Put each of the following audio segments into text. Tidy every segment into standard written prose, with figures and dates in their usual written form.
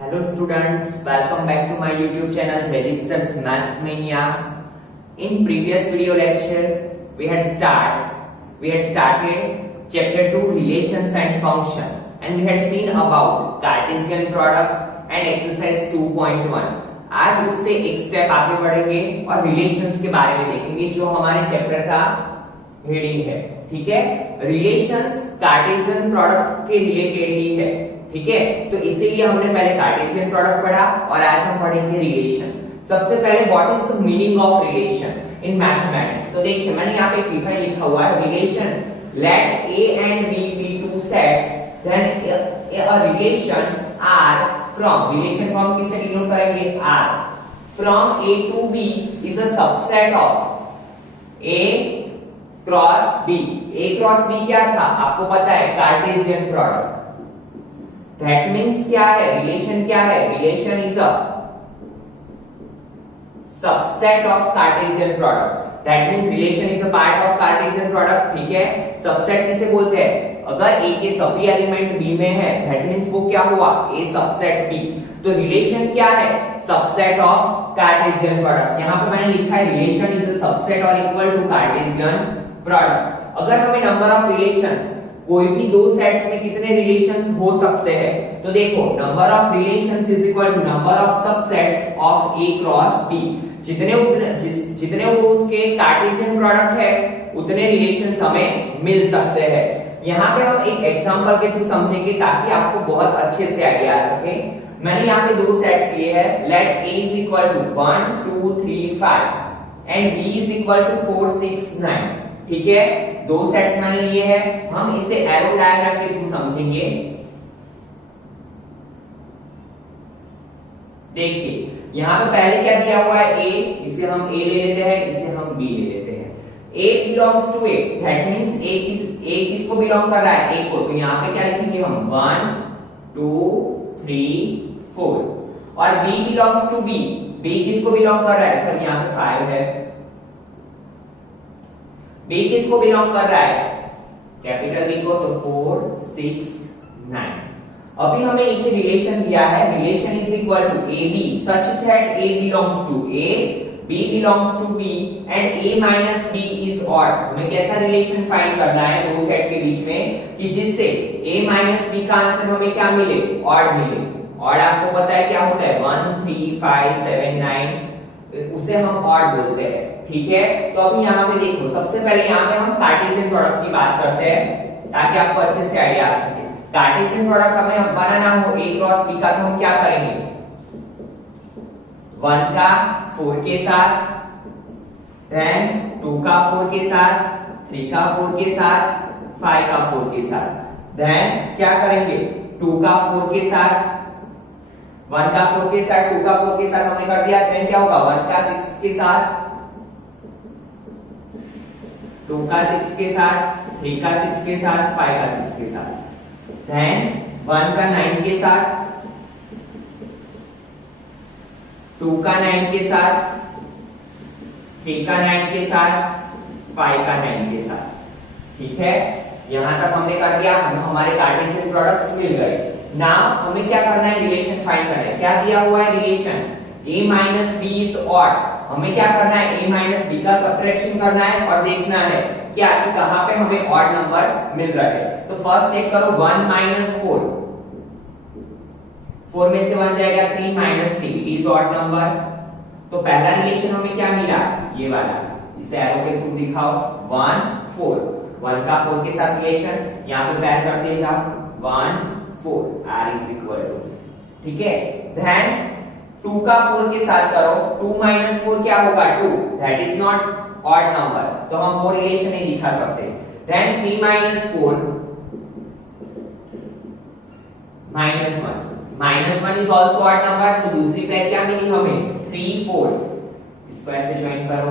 Hello students, welcome back to my YouTube channel Jaideep Sir's Maths Mania. In previous video lecture, we had started chapter 2 relations and function, and we had seen about Cartesian product and exercise 2.1. आज उससे एक step आगे बढ़ेंगे और relations के बारे में देखेंगे जो हमारे चैप्टर का हेडिंग है। ठीक है, रिलेशंस कार्टेशियन प्रोडक्ट के रिलेटेड ही है। ठीक है, तो इसीलिए हमने पहले कार्टेशियन प्रोडक्ट पढ़ा और आज हम पढ़ेंगे रिलेशन। सबसे पहले what is the meaning of relation in mathematics. तो देखिए मैंने यहाँ पे लिखा हुआ है relation, let A and B be two sets then a relation R from, relation from किससे डिनोट करेंगे, R from A to B is a subset of A cross B. A cross B क्या था आपको पता है, Cartesian product. That means क्या है, relation क्या है, relation is a subset of Cartesian product. That means relation is a part of Cartesian product. ठीक है, सबसेट किसे बोलते हैं, अगर ए के सभी एलिमेंट बी में है दैट मीन्स वो क्या हुआ, ए सबसेट बी। तो रिलेशन क्या है, सबसेट ऑफ कार्टेशियन प्रोडक्ट। यहां पे मैंने लिखा है रिलेशन इज अ सबसेट और इक्वल टू कार्टेशियन प्रोडक्ट। अगर हमें नंबर ऑफ रिलेशन, कोई भी दो सेट्स में कितने रिलेशंस हो सकते हैं, तो देखो number of relations is equal to number of subsets of A cross B. जितने वो उसके कार्टेशियन प्रोडक्ट है उतने रिलेशंस हमें मिल सकते हैं। यहाँ पे हम एक एग्जांपल के थ्रू समझेंगे ताकि आपको बहुत अच्छे से आइडिया आ सके। मैंने यहाँ पे दो सेट्स लिए हैं, let A is equal to 1 2 3 5 and B is equal to 4 6 9। ठीक है, दो सेट्स मैंने लिए हैं, हम इसे एरो डायग्राम के थ्रू समझेंगे। देखिए यहां पे पहले क्या दिया हुआ है, ए, इसे हम ए ले लेते हैं, इसे हम बी ले लेते हैं। A belongs to A, that means A किसको बिलोंग कर रहा है, ए को। तो यहां पे क्या लिखेंगे हम 1 2 3 4। और b belongs to B, B किसको बिलोंग कर रहा है, सर यहां पे 5 है। बी किसको बिलोंग कर रहा है, कैपिटल बी को, तो 4 6 9। अभी हमें नीचे रिलेशन दिया है, relation is equal to A b such that a belongs to A, b belongs to B and a minus b is odd. हमें कैसा रिलेशन फाइंड करना है दो सेट के बीच में कि जिससे ए माइनस बी का आंसर हमें क्या मिले, ऑड मिले। ऑड आपको पता है क्या होता है, 1 3 5 7 9, उसे हम ऑड बोलते हैं। ठीक है, तो अभी यहाँ पे देखो सबसे पहले यहाँ पे हम कार्टेशियन प्रोडक्ट की बात करते हैं ताकि आपको अच्छे से आइडिया आ सके। कार्टेशियन प्रोडक्ट हमें बनाना हो ए क्रॉस बी का, तो हम क्या करेंगे, 1 का 4 के साथ, देन 2 का 4 के साथ, 3 का 4 के साथ, 5 का 4 के साथ, देन क्या करेंगे 2 का 4 के साथ, 1 का 4 के साथ, 2 का 4 के साथ हमने कर दिया। देन क्या होगा 1 का 6 के साथ, 2 का 6 के साथ, 3 का 6 के साथ, 5 का 6 के साथ, देन 1 का 9 के साथ, 2 का 9 के साथ, 3 का 9 के साथ, 5 का 9 के साथ। ठीक है, यहां तक हमने कर दिया, हमारे कार्टेशियन प्रोडक्ट्स मिल गए। नाउ हमें क्या करना है, रिलेशन फाइंड करना है। क्या दिया हुआ है, relation a minus b is odd. हमें क्या करना है, a माइनस बी का सब्ट्रैक्शन करना है और देखना है क्या कि कहां पे हमें ऑड नंबर्स मिल रहे हैं। तो फर्स्ट चेक करो, 1 माइनस 4, 4 में से 1 जाएगा 3 minus 3, it is odd number. तो पहला रिलेशन हमें क्या मिला, ये वाला, इसे एरो के थ्रू दिखाओ, 1 4, 1 का 4 के साथ रिलेशन, यहां पे पैर करते जाओ, 1 4 r इज इक्वल टू। ठीक है, देन 2 का 4 के साथ करो, 2 माइनस 4 क्या होगा, 2, that is not odd number, तो हम वो रिलेशन नहीं दिखा सकते। Then 3 minus 4 minus 1, minus 1 is also odd number, तो दूसरी पेयर क्या मिली हमें, 3 4। इसको ऐसे ज्वाइन करो।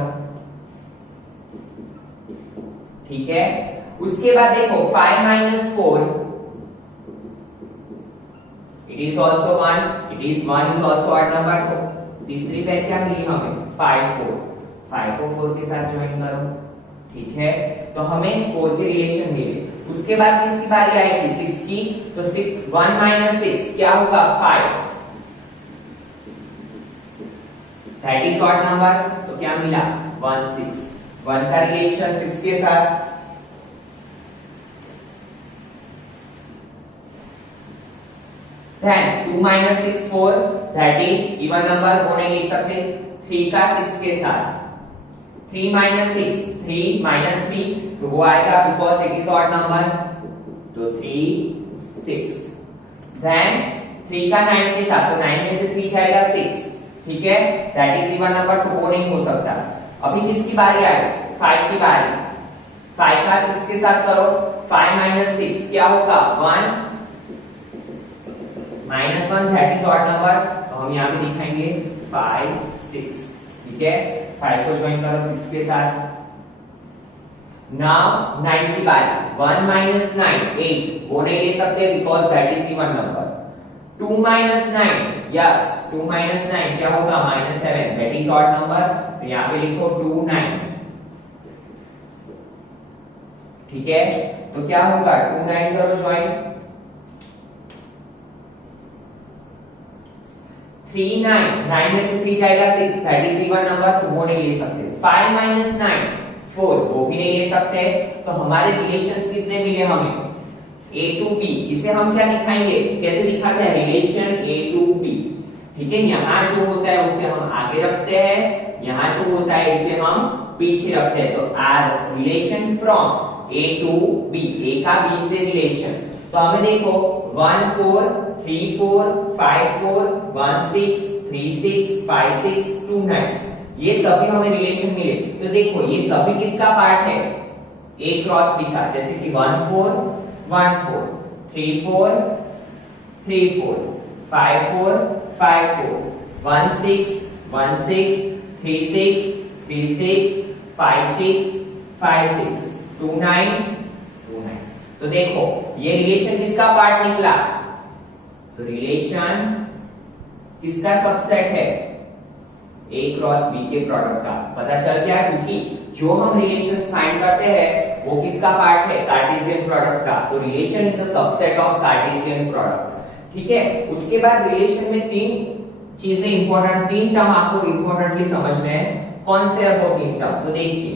ठीक है, उसके बाद देखो 5 minus 4 it is also 1, it is 1 is also odd number, तो तीसरी पेयर क्या मिली हमें, 5 4, 5 को 4 के साथ ज्वाइन करो। ठीक है, तो हमें 4 के रिलेशन मिले। उसके बाद किसकी बारी आएगी, 6 की, तो 1 माइनस 6 क्या होगा, 5। दैट इज ऑड नंबर, तो क्या मिला 1 6, 1 का रिलेशन 6 के साथ। Then 2 minus 6 4, that is even number, वो नहीं लिख सकते 3 का 6 के साथ। 3 minus 6 3 minus 3, तो वो आएगा because it is odd number, तो 3 6। Then 3 का 9 के साथ, तो 9 में से 3 जाएगा 6, ठीक है, that is even number, तो वो नहीं हो सकता। अभी किसकी बारी आई, 5 की बारी। 5 का 6 के साथ करो, 5 minus 6 क्या होगा 1 -1, दैट इज ऑड नंबर, तो हम यहाँ पे दिखाएंगे 5 6, ठीक है, 5 को ज्वाइन करो 6 के साथ। नाउ 9 की बारी, 1 minus 9 8, वो नहीं ले सकते because that is even number. 2 minus 9, yes 2 minus 9 क्या होगा -7, दैट इज ऑड नंबर, तो यहाँ पे लिखो 2 9, ठीक है, तो क्या होगा 2 9 करो ज्वाइन, 3 9, 9 में से 3 जाएगा 6, दैट इज इवन नंबर, तो वो नहीं ले सकते। 5 minus 9 4, वो भी नहीं ले सकते। तो हमारे रिलेशंस कितने मिले हमें, a to b। इसे हम क्या दिखाएंगे, कैसे दिखाते हैं, रिलेशन a to b, ठीक है। यहाँ जो होता है उसे हम आगे रखते हैं, यहाँ जो होता है इसे हम पीछे रखते हैं। तो R relation from a to b, a का b से रिलेशन। तो हमें देखो 1 4 3 4 5 4 1 6 3 6 5 6 2 9, ये सभी हमें रिलेशन मिले। तो देखो ये सभी किसका पार्ट है, a क्रॉस b का, जैसे कि 1 4 1 4 3 4 3 4 5 4 5 4 1 6 1 6 3 6 3 6 5 6 5 6 2 9 2 9। तो देखो ये रिलेशन किसका पार्ट निकला, तो रिलेशन किसका सबसेट है, a क्रॉस b के प्रोडक्ट का। पता चल गया, क्योंकि जो हम रिलेशंस फाइंड करते हैं वो किसका पार्ट है, कार्टेशियन प्रोडक्ट का। तो relation is a subset of Cartesian product, ठीक है। उसके बाद रिलेशन में 3 चीजें इंपॉर्टेंट, 3 टर्म आपको इंपॉर्टेंटली समझने हैं। कौन से है वो 3 टर्म, तो देखिए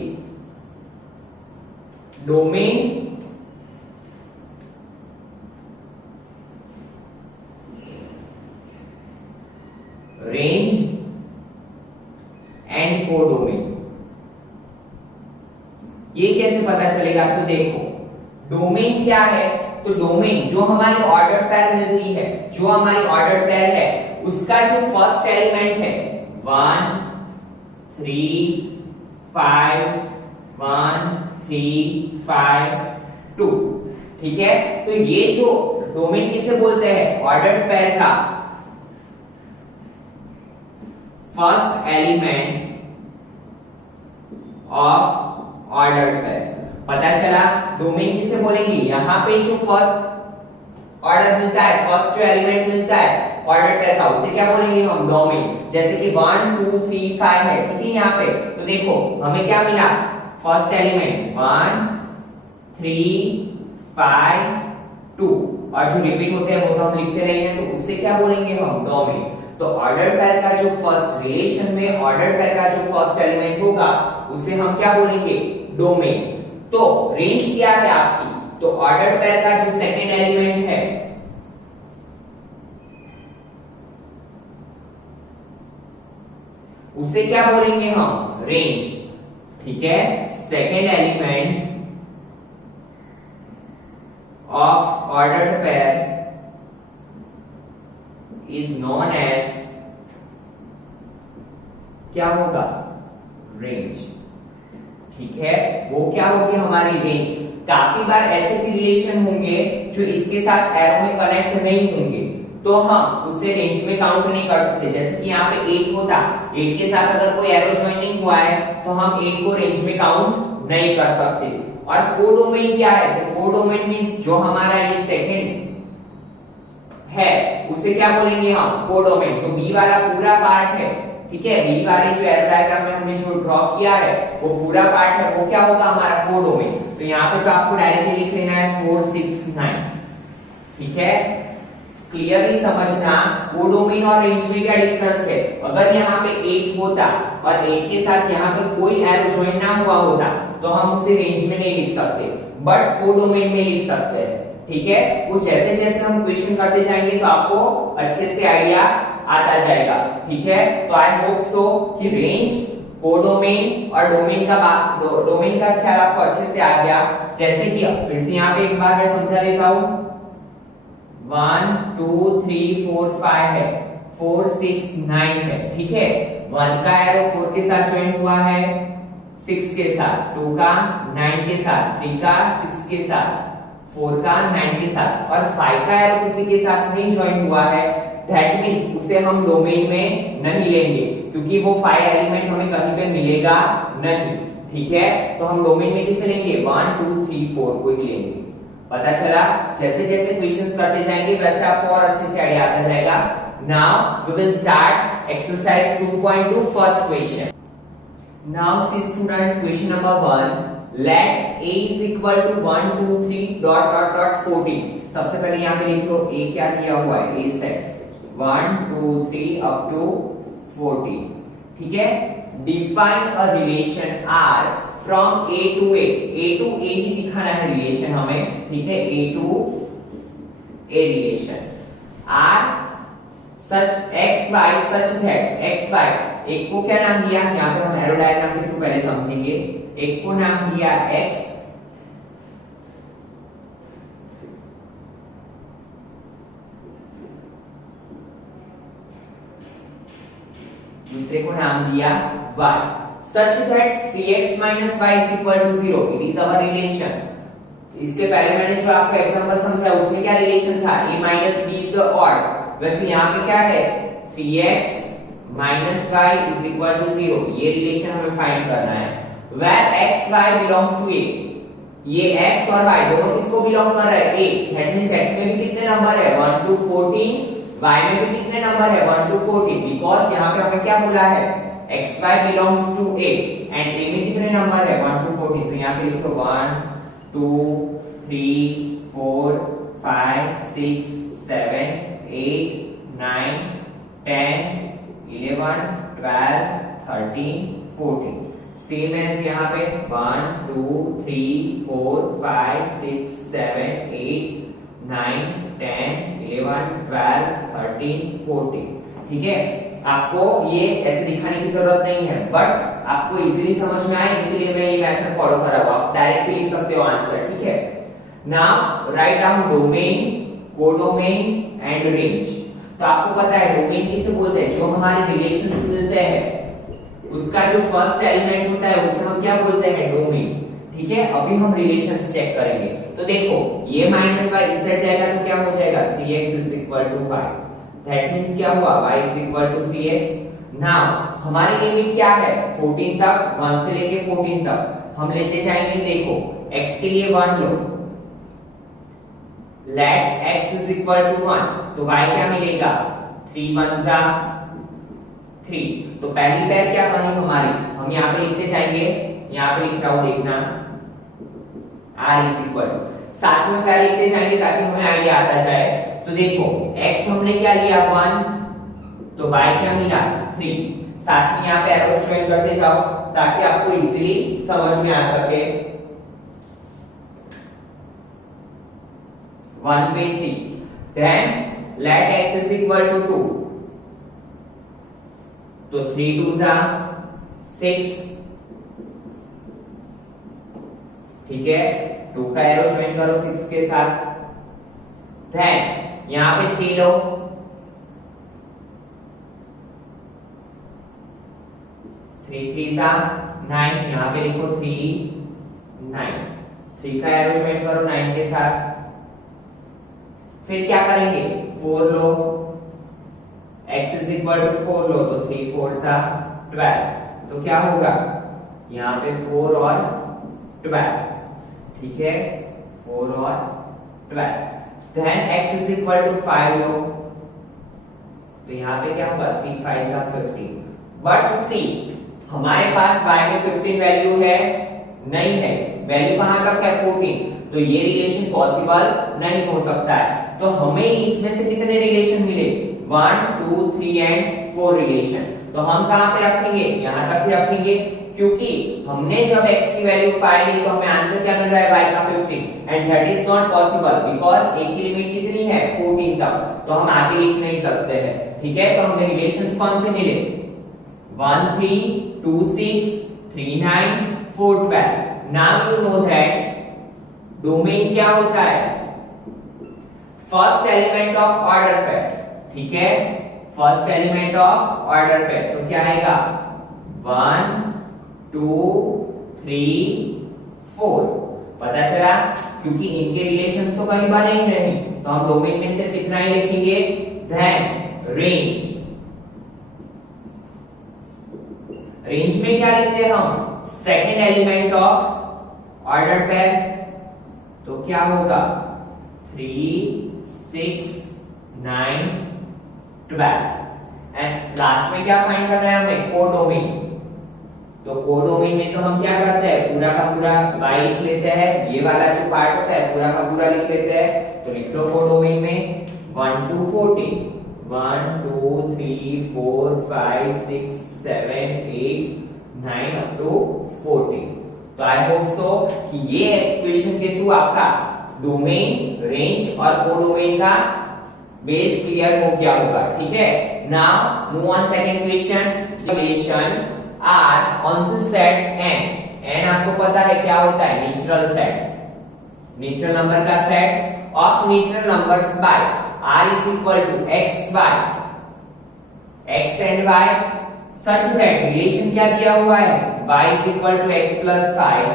डोमेन, रेंज एंड कोडोमेन। ये कैसे पता चलेगा, तो देखो डोमेन क्या है, तो डोमेन जो हमारी ऑर्डर पेयर मिलती है, जो हमारी ऑर्डर पेयर है उसका जो फर्स्ट एलिमेंट है 1 3 5 1 3 5 2, ठीक है। तो ये जो डोमेन किसे बोलते हैं, ऑर्डर पेयर का first element of order pair. पता चला डोमेन किसे बोलेंगे, यहां पे जो फर्स्ट ऑर्डर मिलता है, फर्स्ट जो एलिमेंट मिलता है ऑर्डर पेयर का, उसे क्या बोलेंगे हम, डोमेन। जैसे कि 1 2 3 5 है, ठीक है। यहाँ पे तो देखो हमें क्या मिला, फर्स्ट एलिमेंट 1 3 5 2, और जो रिपीट होते हैं वो तो हम लिखते नहीं है, तो उससे क्या बोलेंगे हम, डोमेन। तो ऑर्डर पेयर का जो फर्स्ट रिलेशन में ऑर्डर पेयर का जो फर्स्ट एलिमेंट होगा उसे हम क्या बोलेंगे, डोमेन। तो रेंज क्या है आपकी, तो ऑर्डर पेयर का जो सेकंड एलिमेंट है उसे क्या बोलेंगे हम, रेंज, ठीक है। Second element of order pair is known as, क्या होगा, रेंज, ठीक है। वो क्या होगी हमारी रेंज। काफी बार ऐसे भी रिलेशन होंगे जो इसके साथ एरो में कनेक्ट नहीं होंगे, तो हम उससे रेंज में काउंट नहीं कर सकते। जैसे कि यहाँ पे 8 होता, 8 के साथ अगर कोई एरो ज्वाइन नहीं हुआ है तो हम 8 को रेंज में काउंट नहीं कर सकते। और कोडोमेन क्या है, तो कोडोमेन मींस जो हमारा ये सेकंड है उसे क्या बोलेंगे हम, कोडोमेन। जो बी वाला पूरा पार्ट है, ठीक है, बी वाली जो एरो डायग्राम में हमने जो ड्रॉ किया है वो पूरा पार्ट है, वो क्या होगा हमारा कोडोमेन। तो यहाँ पे तो आपको डायरेक्टली लिख लेना है 4 6 9, ठीक है। क्लियरली समझना कोडोमेन और रेंज में क्या डिफरेंस है। अगर यहाँ पे 8 होता और 8 के साथ यहाँ पे कोई एरो ज्वाइन ना हुआ होता तो हम उसे रेंज में नहीं लिख सकते, बट कोडोमेन में लिख सकते हैं। ठीक है, कुछ जैसे जैसे हम क्वेश्चन करते जाएंगे तो आपको अच्छे से आइडिया आता जाएगा। ठीक है, तो आई होप सो कि रेंज, कोडोमेन और डोमेन का ख्याल आपको अच्छे से आ गया। जैसे कि फिर से यहाँ पे एक बार मैं समझा देता हूं, 1 2 3 4 5 है, 4 6 9 है। ठीक है, 1 का एरो 4 के साथ ज्वाइन हुआ है, 6 के साथ, 2 का 9 के साथ, 3 का 6 के साथ, 4 का 9 के साथ, और 5 का एरो किसी के साथ नहीं ज्वाइन हुआ है। दैट मींस उसे हम डोमेन में नहीं लेंगे, क्योंकि वो 5 एलिमेंट हमें कहीं पे मिलेगा नहीं। ठीक है, तो हम डोमेन में किसे लेंगे, 1 2 3 4 को ही लेंगे। पता चला, जैसे जैसे क्वेश्चंस करते जाएंगे वैसे आपको और अच्छे से आइडिया आता जाएगा। Now we will start exercise 2.2 first question. Now see student, question number 1, let a is equal to 1 2 3 dot dot dot 14। सबसे पहले यहाँ पे लिख लो a क्या दिया हुआ है, a सेट 1 2 3 up to 14। ठीक है, define a relation r from a to a ही दिखाना है रिलेशन हमें। ठीक है, a to a relation r such x y such that x y, एक को क्या नाम दिया, यहाँ पे हम एरो डायग्राम के थ्रू पहले समझेंगे। एक को नाम दिया x, दूसरे को नाम दिया y, such that 3x minus y is equal to 0, it is our relation। इसके पहले मैंने जो आपको एग्जांपल समझाया उसमें क्या रिलेशन था, a minus b is odd। वैसे यहाँ पे क्या है, 3x minus y is equal to 0, ये रिलेशन हमें फाइंड करना है। where x y belongs to a, ये x और y दोनों किसको बिलोंग कर रहा है, a। दैट मींस x में भी कितने नंबर है, 1 to 14, y में भी कितने नंबर है, 1 to 14, बिकॉज़ यहाँ पे हमें क्या बोला है, x y belongs to a and a में कितने नंबर है, 1 to 14। तो यहाँ पे लिखो 1 2 3 4 5 6 7 8 9 10 11 12 13 14। सेम एज यहाँ पे 1 2 3 4 5 6 7 8 9 10 11 12 13 14। ठीक है, आपको ये ऐसे दिखाने की जरूरत नहीं है, बट आपको इजीली समझ में आए इसीलिए मैं ये मेथड फॉलो कर रहा हूं। आप डायरेक्टली लिख सकते हो आंसर। ठीक है, now write down domain, codomain and range. तो आपको पता है डोमेन किसे बोलते हैं, जो हमारे रिलेशंस मिलते हैं उसका जो फर्स्ट एलिमेंट होता है उसे हम क्या बोलते हैं, डोमेन। ठीक है, अभी हम रिलेशंस चेक करेंगे। तो देखो ये माइनस y इस साइड जाएगा तो क्या हो जाएगा, 3x is equal to 5। That means क्या हुआ, y is equal to 3x। Now हमारी लिमिट क्या है, 14 तक, 1 से लेके 14 तक हम लेते जाएंगे। देखो x के लिए 1 लो, let x is equal to 1, तो y क्या मिलेगा, 3 1 जा 3। तो पहली पैर क्या बनी हमारी, हम यहाँ पे लिखते जाएंगे, यहाँ पे लिख रहा हूं देखना, r is equal, साथ में पैर लिखते जाएंगे ताकि हमें आइडिया आता जाए। तो देखो x हमने क्या लिया 1, तो y क्या मिला 3। साथ में यहाँ पे एरोस ज्वाइन करते जाओ ताकि आपको इजीली समझ में आ सके। 1 पे 3, then let x is equal to 2, तो 3 2 जा 6। ठीक है, 2 का एरो ज्वाइन करो 6 के साथ, then यहां पे 3 लो, 3 3 जा 9, यहां पे लिखो 3 9। 3 का एरो ज्वाइन करो 9 के साथ, फिर क्या करेंगे, 4 लो, x is equal to 4 लो, तो 3 4 सा 12, तो क्या होगा यहाँ पे 4 और 12। ठीक है, 4 और 12, then x is equal to 5 लो, तो यहाँ पे क्या होगा 3 5 सा 15। बट सी हमारे पास y में 15 वैल्यू है नहीं है, वैल्यू कहाँ तक है 14, तो ये रिलेशन पॉसिबल नहीं हो सकता है। तो हमें इसमें से कितने रिलेशन मिले 1 2 3 एंड 4 रिलेशन। तो हम कहां पे रखेंगे, यहां तक ही रखेंगे, क्योंकि हमने जब x की वैल्यू 5 ली तो हमें आंसर क्या मिल रहा है y का 15 and that is not possible because a की लिमिट कितनी है 14 तक, तो हम आगे लिख नहीं सकते हैं। ठीक है, तो हमें रिलेशंस कौन से मिले 1 3 2 6 3 9 4 12। Now you know that domain क्या होता है first element of order pair. ठीक है, first element of order pair तो क्या आएगा 1 2 3 4। पता चला, क्योंकि इनके रिलेशंस तो कहीं बने ही नहीं, तो हम डोमेन में सिर्फ इतना ही लिखेंगे देन रेंज। रेंज में क्या लिखते हैं हम second element of order pair, तो क्या होगा 3 6 9 12 एंड लास्ट में क्या फाइंड करना है हमें कोडोमेन। तो कोडोमेन में तो हम क्या करते हैं पूरा का पूरा y लिख लेते हैं, ये वाला जो पार्ट होता है पूरा का पूरा लिख लेते हैं। तो लिख लो कोडोमेन में 1 to 14 1 2 3 4 5 6 7 8 9 up to 14। तो आई होप सो कि ये क्वेश्चन के थ्रू आपका डोमेन, रेंज और कोडोमेन का बेस क्लियर हो गया होगा। ठीक है, now move on second question. Relation R on the set n आपको पता है क्या होता है नेचुरल सेट, नेचुरल नंबर का set of natural numbers by r is equal to x y x and y such that relation क्या दिया हुआ है y is equal to x plus 5।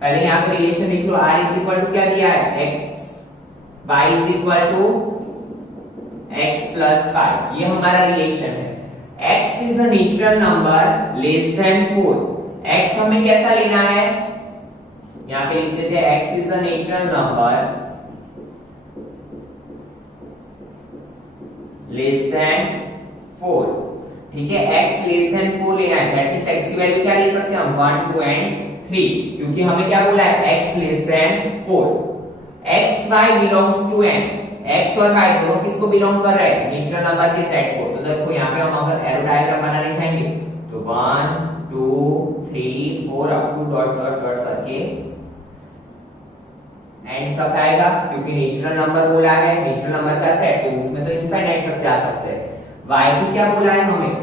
पहले यहां पे रिलेशन लिख लो, r is equal to क्या दिया है x, y is equal to x plus 5, ये हमारा रिलेशन है। x is a natural number less than 4। x हमें कैसा लेना है, यहां पे लिख देते हैं x is a natural number less than 4। ठीक है, x less than 4 लेना है, दैट मींस x की वैल्यू क्या ले सकते हैं हम 1 2 एंड 3, क्योंकि हमें क्या बोला है x less than 4। x y belongs to n, x और y दोनों किसको बिलोंग कर रहे हैं नेचुरल नंबर के सेट को। तो देखो यहाँ पे हम अगर एरो डायग्राम बनाने चाहेंगे तो 1 2 3 4 up to dot dot dot करके एंड तक आएगा, क्योंकि नेचुरल नंबर बोला है नेचुरल नंबर का सेट, तो उसमें तो इनफाइनाइट तक जा सकते हैं। y भी क्या बोला है हमें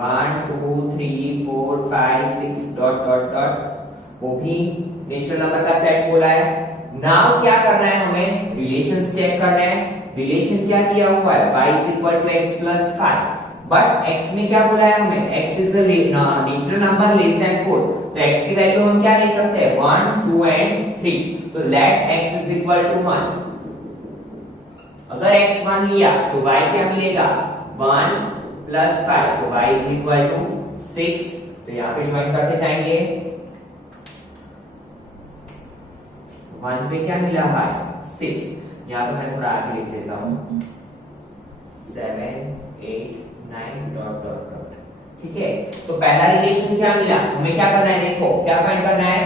1 2 3 4 5 6 डॉट डॉट डॉट, वो भी नेचुरल नंबर का सेट बोला है। नाउ क्या करना है हमें रिलेशंस चेक करना है। रिलेशन क्या दिया हुआ है y is equal to x plus 5, but x में क्या बोला है हमें x is a natural number less than 4, तो x की वैल्यू हम क्या ले सकते हैं 1 2 एंड 3। तो late x is equal to 1। अगर x 1 लिया तो y क्या मिलेगा 1 plus 5, तो y is equal to 6। तो यहाँ पे ज्वाइन करते जाएंगे, 1 पे क्या मिला है 6, यहाँ पे मैं थोड़ा आगे लिख लेता हूँ 7 8 9 डॉट डॉट डॉट। ठीक है, तो पहला रिलेशन क्या मिला, हमें क्या करना है देखो क्या फाइंड करना है,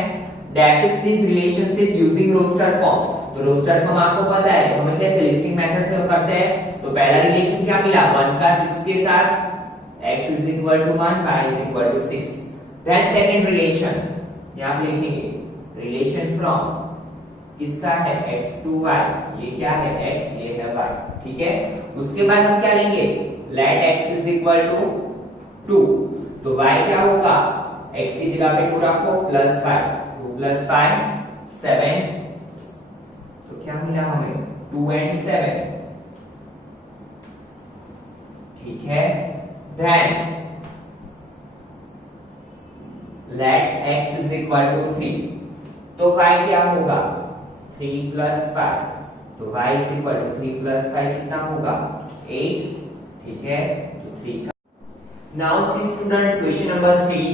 depict this relationship using roster form. तो रोस्टर फॉर्म आपको पता है, तो हमें कैसे लिस्टिंग मेथड से करते हैं। तो पहला रिलेशन क्या मिला 1 का 6 के साथ, x is equal to 1 y is equal to 6। Then second relation यहाँ पे लिखेंगे रिलेशन फ्रॉम किसका है x to y, ये क्या है x, ये है y। ठीक है, उसके बाद हम क्या लेंगे let x is equal to 2, तो y क्या होगा x की जगह पे 2 रखो प्लस 5, 2 प्लस 5 7, तो क्या मिला हमें 2 एंड 7। ठीक है, then let x is equal to 3, तो y क्या होगा 3 plus 5, तो y is equal to 3 plus 5 कितना होगा 8। ठीक है, तो 3 का। Now see student question number 3,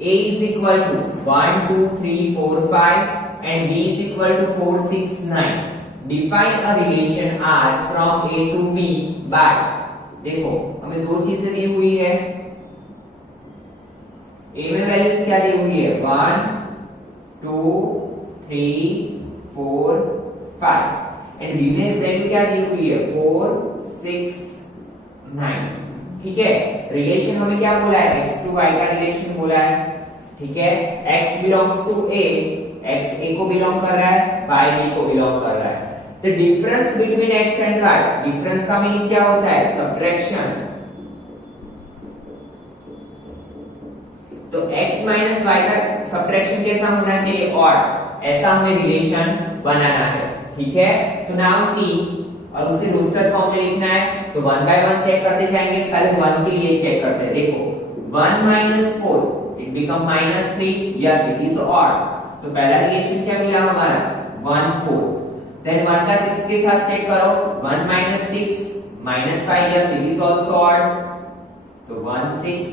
a is equal to 1 2 3 4 5 and b is equal to 4 6 9। Define a relation R from a to b by, देखो हमें दो चीजें दी हुई है, a में वैल्यूज क्या दी हुई है 1 2 3 4 5 एंड बी में वैल्यू क्या दी हुई है 4 6 9। ठीक है, रिलेशन हमें क्या बोला है x टू y का रिलेशन बोला है। ठीक है, x belongs to a, x a को बिलोंग कर रहा है, y b को बिलोंग कर रहा है। The difference between x and y, difference का मीनिंग क्या होता है सब्ट्रैक्शन। तो x माइनस y का सब्ट्रैक्शन कैसा होना चाहिए और ऐसा हमें रिलेशन बनाना है। ठीक है, तो नाउ सी और उसे रोस्टर फॉर्म में लिखना है तो 1 बाय 1 चेक करते जाएंगे। पहले 1 के लिए चेक करते हैं। देखो 1 minus 4 it become -3, yes it is odd. तो पहला रिलेशन क्या मिला हमारा 1 4। देन 1 का 6 के साथ चेक करो 1 minus 6 -5, yes it is also odd. तो 1 6।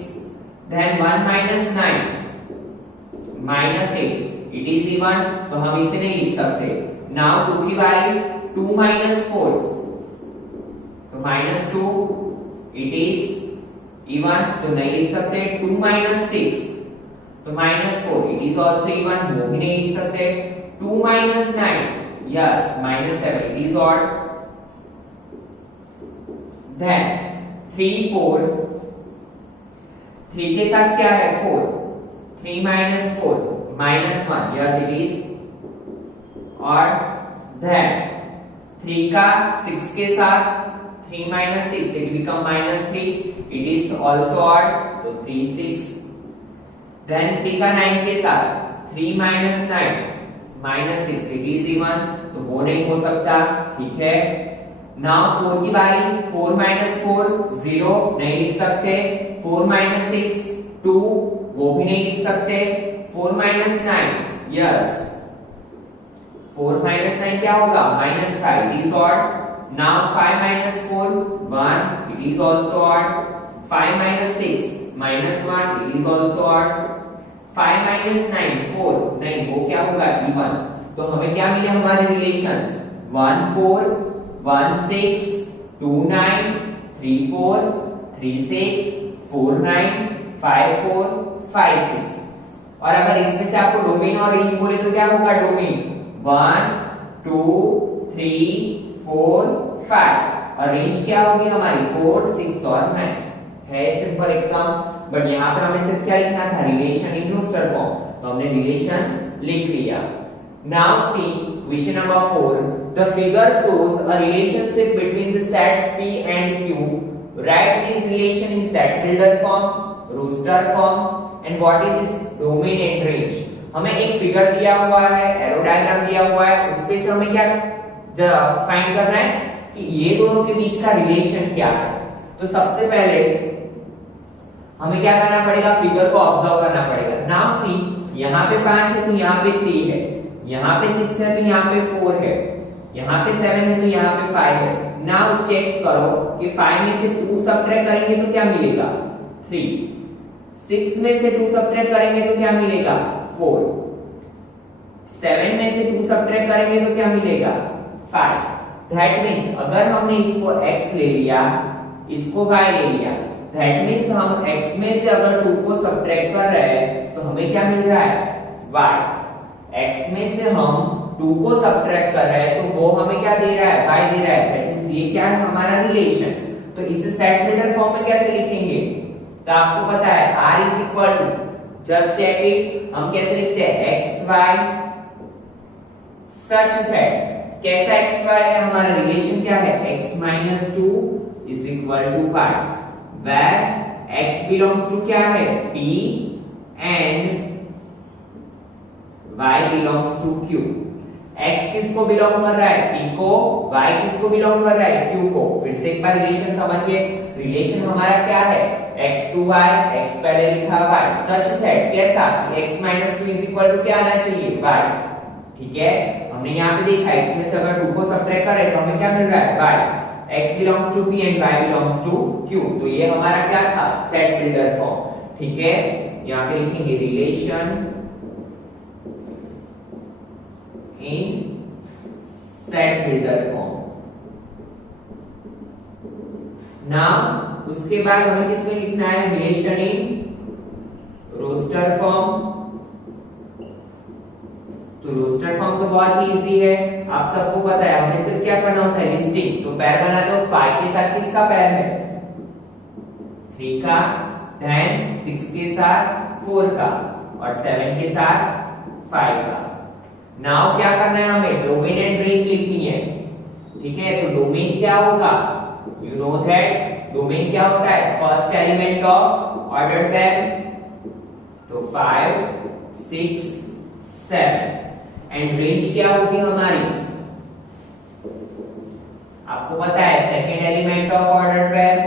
Then 1 minus 9 -8 it is even, तो हम इसे नहीं लिख सकते। नाउ 2 की बारी 2 माइनस 4 तो -2 इट इज इवन, तो नहीं लिख सकते। 2 माइनस 6 तो -4 इट इज आल्सो इवन, वो भी नहीं लिख सकते। 2 minus 9 yes -7 it is odd. Then 3 4, 3 के साथ क्या है 4, 3 माइनस 4 -1, यस इट इज। और then 3 का 6 के साथ 3 minus 6 it become -3, it is also odd, तो 3 6। then 3 का 9 के साथ 3 minus 9 -6 it is even, तो वो नहीं हो सकता। ठीक है, now 4 की बारी 4 minus 4 0 नहीं लिख सकते। 4 minus 6 2 वो भी नहीं लिख सकते। 4 minus 9 यस 4 minus 9 क्या होगा -5 it is odd। now 5 minus 4 1 it is also odd। 5 minus 6 -1 it is also odd। 5 minus 9 4 नहीं, वो क्या होगा even। तो हमें क्या मिले हमारे रिलेशंस 1 4 1 6 2 9 3 4 3 6 4 9 5 4 5 6। और अगर इसमें से आपको डोमेन और रेंज बोले तो क्या होगा डोमेन 1 2 3 4 5 और रेंज क्या होगी हमारी 4 6 और 9 है। सिंपल एकदम। बट यहाँ पर हमें सिर्फ क्या लिखना था रिलेशन इन रोस्टर फॉर्म, तो हमने रिलेशन लिख लिया। Now see question number 4, the figure shows a relationship between the sets p and q, write this relation in set builder form, roster form and what is its domain and range. हमें एक figure दिया हुआ है, arrow diagram दिया हुआ है, उस पे से हमें क्या फाइंड करना है कि ये दोनों के बीच का रिलेशन क्या है। तो सबसे पहले हमें क्या करना पड़ेगा फिगर को ऑब्जर्व करना पड़ेगा। नाउ सी यहाँ पे 5 है तो यहाँ पे 3 है, यहाँ पे 6 है तो यहाँ पे 4 है, यहाँ पे 7 है तो यहाँ पे 5 है। नाउ चेक करो कि 5 में से 2 सबट्रैक्ट करेंगे तो क्या मिलेगा 3, 6 में से 2 सबट्रैक्ट करेंगे तो क्या मिलेगा 4, 7 में से 2 सबट्रैक्ट करेंगे तो क्या मिलेगा 5। दैट मींस अगर हमने इसको x ले लिया, इसको y ले लिया, दैट मींस हम x में से अगर 2 को सबट्रैक्ट कर रहे हैं तो हमें क्या मिल रहा है y। x में से हम 2 को सबट्रैक्ट कर रहे हैं तो वो हमें क्या दे रहा है y दे रहा है। दैट मींस ये क्या है हमारा रिलेशन। तो इसे सेट बिल्डर फॉर्म में कैसे लिखेंगे, तो आपको पता है r is equal to, just check it, हम कैसे लिखते हैं xy सच दैट, कैसा xy है हमारा रिलेशन क्या है x minus 2 is equal to y, where x belongs to क्या है p and y belongs to q। x किसको बिलोंग कर रहा है p को, y किसको बिलोंग कर रहा है q को। फिर से एक बार रिलेशन समझिए, रिलेशन हमारा क्या है x to y, x पहले लिखा y सच दैट कैसा x minus 2 is equal to क्या आना चाहिए y। ठीक है, हमने यहाँ पे देखा x में से अगर 2 को सबट्रैक्ट करें तो हमें क्या मिल रहा है y। x belongs to p and y belongs to q। तो ये हमारा क्या था सेट बिल्डर फॉर्म। ठीक है, यहाँ पे लिखेंगे relation in set builder form. Now उसके बाद हमें किसमें लिखना है रिलेशन इन रोस्टर फॉर्म तो रोस्टर फॉर्म तो बहुत ही इजी है, आप सबको पता है, हमें सिर्फ क्या करना होता है, लिस्टिंग। तो पैर बनाते हो 5 के साथ किसका पैर है, 3 का, देन 6 के साथ 4 का और 7 के साथ 5 का। नाउ क्या करना है, हमें डोमेन एंड रेंज लिखनी है, ठीक है। तो डोमेन क्या होगा, यू नो दैट डोमेन क्या होता है, फर्स्ट एलिमेंट ऑफ ऑर्डर्ड पैर, तो 5 6 7। एंड रेंज क्या होगी हमारी, आपको पता है सेकेंड एलिमेंट ऑफ ऑर्डर्ड पैर,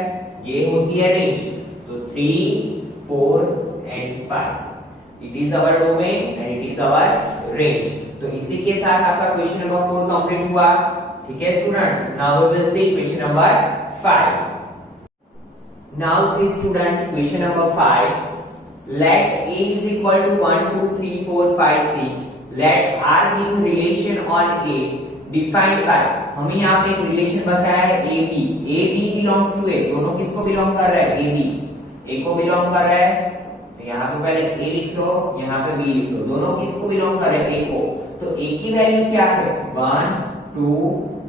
ये होती है रेंज। तो 3 4 and 5 it is our domain and it is our range. तो इसी के साथ आपका क्वेश्चन नंबर 4 कंप्लीट हुआ, ठीक है students. Now we will see question number 5। Now see student question number 5, let a is equal to 1 2 3 4 5 6, let r be the relation on a defined by, हमें यहाँ पे एक रिलेशन बताया है ab, ab belongs to a, दोनों किसको belong कर रहा है, ab a को बिलोंग कर रहा है। तो यहाँ पे पहले a लिख लो, यहाँ पे b लिख लो, दोनों किसको बिलोंग कर रहे हैं, a को। तो a की वैल्यू क्या है, 1 2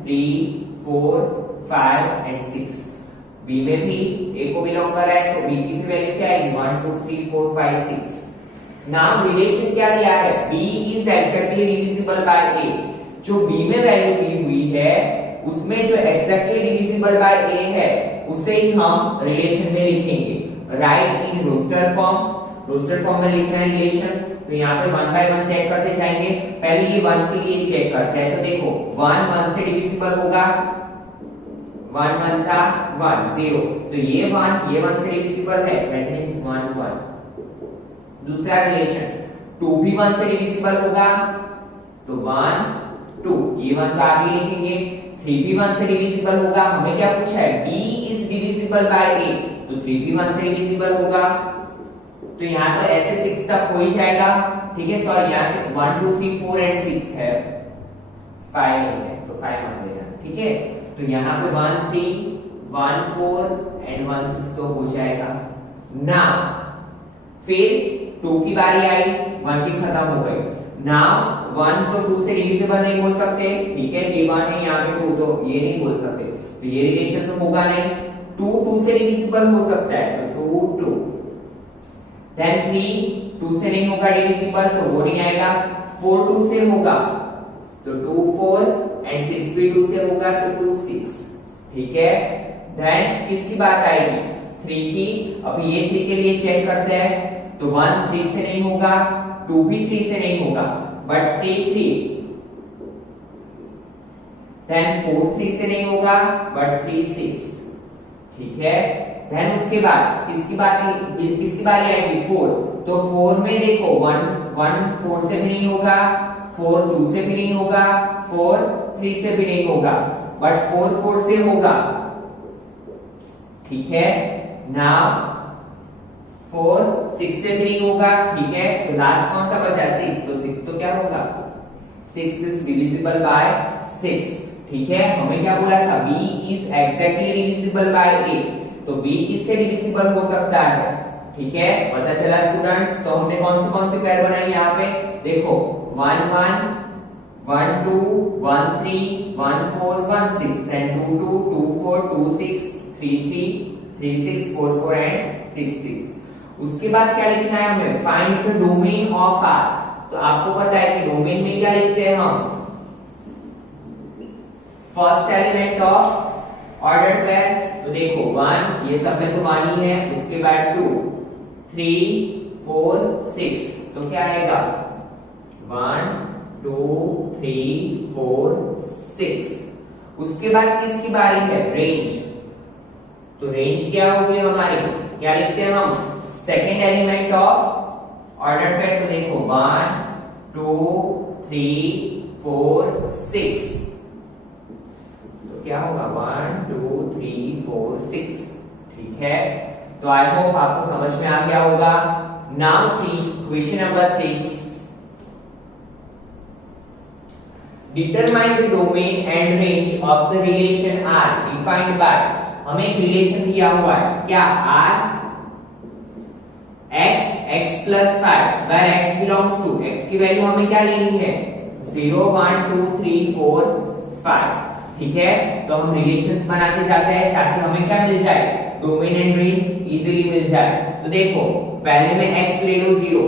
3 4 5 एंड 6, b में भी a को बिलोंग कर रहा है, तो b की भी वैल्यू क्या आएगी, 1 2 3 4 5 6। नाउ रिलेशन क्या दिया है, b is exactly divisible by a, जो b में वैल्यू दी हुई है उसमें जो एक्जेक्टली डिविजिबल बाय a है उसे ही हम रिलेशन में लिखेंगे। Write in roster form, roster form में लिखना है रिलेशन। तो यहाँ पे 1 बाय 1 चेक करते जाएंगे, पहले ये 1 के लिए चेक करते हैं। तो देखो 1 1 से डिविजिबल होगा, 1 1 सा 1 0, तो ये 1 से डिविजिबल है, दैट मींस 1 1। दूसरा रिलेशन 2 भी 1 से डिविजिबल होगा, तो 1 2, ये 1 तो आगे लिखेंगे। 3 भी 1 से डिविजिबल होगा, हमें क्या पूछा है, b is divisible by a, तो 3 भी 1 से डिविजिबल होगा। तो यहाँ तो ऐसे 6 तक हो ही जाएगा, ठीक है। सॉरी यहाँ पे 1 2 3 4 एंड 6 है, 5 नहीं है, तो 5 मान लेना, ठीक है। तो यहाँ पे 1 3 1 4 एंड 1 6 तो हो जाएगा ना। फिर 2 की बारी आई, 1 की खत्म हो गई। नाउ 1 तो 2 से डिविजिबल नहीं बोल सकते, ठीक है, ये 1 है, यहाँ पे 2, तो ये नहीं बोल सकते, तो ये रिलेशन तो होगा नहीं। 2 2 से डिविजिबल हो सकता है, तो 2 2। देन 3 2 से नहीं होगा डिविजिबल, तो वो नहीं आएगा। 4 2 से होगा, तो 2 4 एंड 6 भी 2 से होगा, तो 2 6, ठीक है। देन किसकी बात आएगी, 3 की। अब ये 3 के लिए चेक करते हैं, तो 1 3 से नहीं होगा, 2 भी 3 से नहीं होगा, बट 3 3। देन 4 3 से नहीं होगा, बट 3 6, ठीक है। देन उसके बाद किसकी बारी आएगी, 4। तो 4 में देखो 1 4 से भी नहीं होगा, 4 2 से भी नहीं होगा, 4 3 से भी नहीं होगा, बट 4 4 से होगा, ठीक है। नाउ 4 6 से भी नहीं होगा, ठीक है। तो लास्ट कौन सा बचा, 6, तो 6 तो क्या होगा, 6 इज डिविजिबल बाय 6, ठीक है। हमें क्या बोला था, b is exactly divisible by a, तो b किससे डिविजिबल हो सकता है, ठीक है। पता चला स्टूडेंट्स। तो हमने कौन सी पैर बनाई यहाँ पे, देखो 1 1 1 2 1 3 1 4 1 6, then 2 2 2 4 2 6 3 3 3 6 4 4 एंड 6 6। उसके बाद क्या लिखना है हमें, find the domain of R। तो आपको पता है कि डोमेन में क्या लिखते हैं हम, first element of ordered pair. तो देखो 1, ये सब में तो 1 ही है, उसके बाद 2 3 4 6, तो क्या आएगा 1 2 3 4 6। उसके बाद किसकी बारी है, रेंज। तो रेंज क्या होगी हमारी, क्या लिखते हैं हम, second element of order pair. तो देखो 1 2 3 4 6, तो क्या होगा 1 2 3 4 6, ठीक है। तो आई होप आपको समझ में आ गया होगा। Now see question number 6, determine the domain and range of the relation R defined by. हमें एक रिलेशन दिया हुआ है, क्या, R x x plus 5 where x belongs to, x की वैल्यू हमें क्या लेनी है, 0 1 2 3 4 5। ठीक है, तो हम रिलेशंस बनाते जाते हैं ताकि हमें क्या मिल जाए, डोमेन एंड रेंज इजीली मिल जाए। तो देखो पहले में x ले लो 0,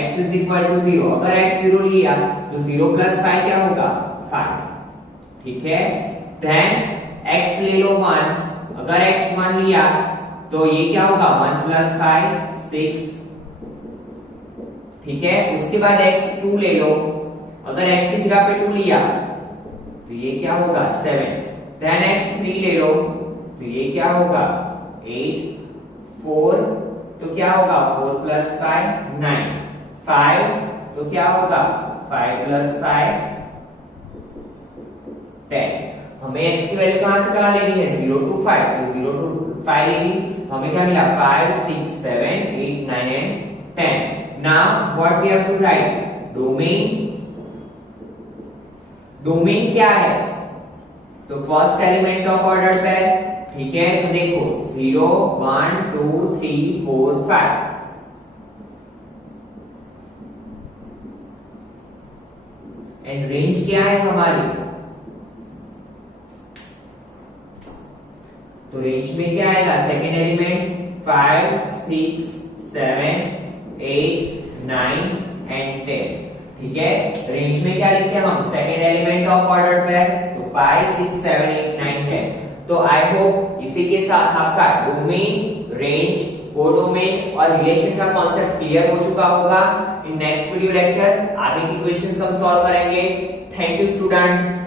x इज इक्वल टू 0। अगर x 0 लिया तो 0 प्लस 5 क्या होगा, 5। ठीक है, देन x ले लो 1, अगर x 1 लिया तो ये क्या होगा, 1 प्लस 5 6। ठीक है, उसके बाद x 2 ले लो, अगर x की जगह पे 2 लिया तो ये क्या होगा, 7। देन x 3 ले लो तो ये क्या होगा, 8। 4 तो क्या होगा, 4 प्लस 5 9। 5 तो क्या होगा, 5 प्लस 5 10। हमें x की वैल्यू कहां से कहां लेनी है, 0 to 5, तो 0 to 5 लेनी। हमें क्या मिला, 5 6 7 8 9 and 10। now what we have to write, domain क्या है, तो first element of order pair. ठीक है, तो देखो 0 1 2 3 4 5। एंड रेंज क्या है हमारी, तो रेंज में क्या आएगा, सेकेंड एलिमेंट 5 6 7 8 9 एंड 10। ठीक है, रेंज में क्या लिखते हैं हम, second element of order pair, तो 5 6 7 8 9 10। तो आई होप इसी के साथ आपका डोमेन, रेंज, कोडोमेन और रिलेशन का कॉन्सेप्ट क्लियर हो चुका होगा। इन नेक्स्ट वीडियो लेक्चर आगे की क्वेश्चंस हम सॉल्व करेंगे। Thank you students.